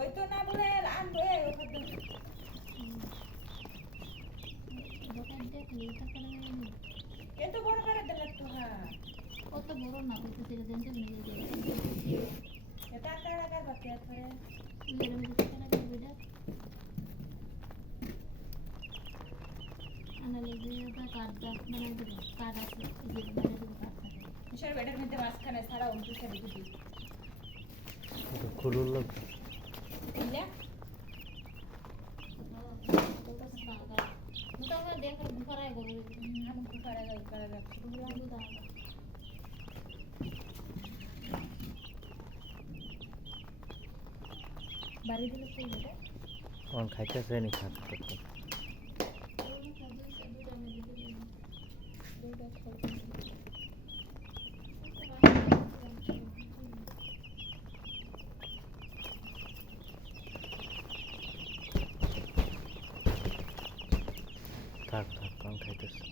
ওই তো না বলে আনবো এত বড় করে দিল তো হ্যাঁ কত বড় না বলতে সেটা দেন তো নিয়ে যাবে এটা কারা কার বাকি আছে মেরে মেরে সেটা করবে যা অ্যানালিসিসটা কাট দাও মানে কাট আছে এই যে মানে কাট থাকে কিসের বেটার মধ্যে মাঝখানে ছাড়া উল্টো সাইডে দিবি খুলুন লোক ইল্লা মুতাবা দেখো বুখারায় গো আমি বুখারা যাই করা যাচ্ছে বাড়ি দিলে সেই বেটা কোন খাইতেছে নি খাতে করতে থাক থাক কোন খাইতেছে